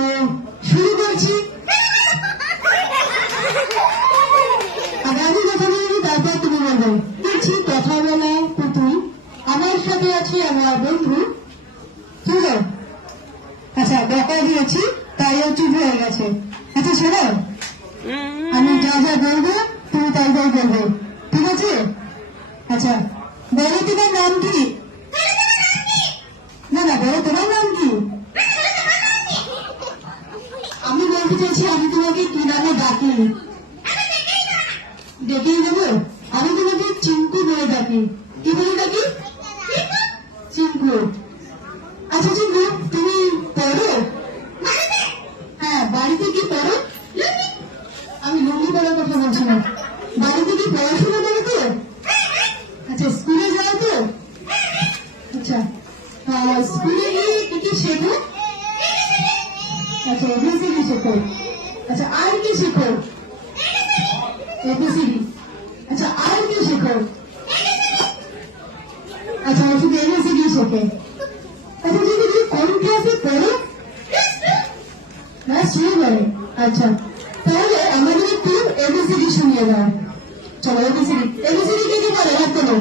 তো শুরু করছি। আমি কথা বলবো, তারপর তুমি বলবে। বলছি কথা বলা পুতুল, আমার সাথে আছে আমার বন্ধু। ঠিক আছে, আচ্ছা বকা দিয়েছি তাই ও চুপ হয়ে গেছে। আচ্ছা শোনো, আমি যা যা বলবো তুমি তাই তাই বলবে, ঠিক আছে? আচ্ছা বলো তোমার নাম কি? না না, বলো তোমার নাম কি? আমি বলতে চাইছি আমি তোমাকে কি নামে ডাকি? ডেকেই দেবো। আমি তোমাকে চিঙ্কু বলে ডাকি। কি বলে ডাকি? চিঙ্কু। আচ্ছা চিঙ্কু, তুমি পড়ো? হ্যাঁ, বাড়িতে কি পড়ো? আমি লুঙ্গি পড়ার কথা বলছি না। বাড়িতে কি পড়াশোনা করো তো? আচ্ছা স্কুলে যাও তো? আচ্ছা স্কুলে গিয়ে কি কি শেখো? আচ্ছা এবিসিডি শেখো। আচ্ছা আর কি শেখো? এবিসিডি। আচ্ছা আর কি শেখো? আচ্ছা ও শুধু এবিসিডি শেখে। আচ্ছা ঠিক আছে, তুমি কোন ক্লাসে পড়ো? ক্লাস 2 বলে। আচ্ছা তাহলে আমাদের একটু এবিসিডি শুনিয়ে দাও। চলো এবিসিডি। এবিসিডি কে কি বলে হাত তোলো।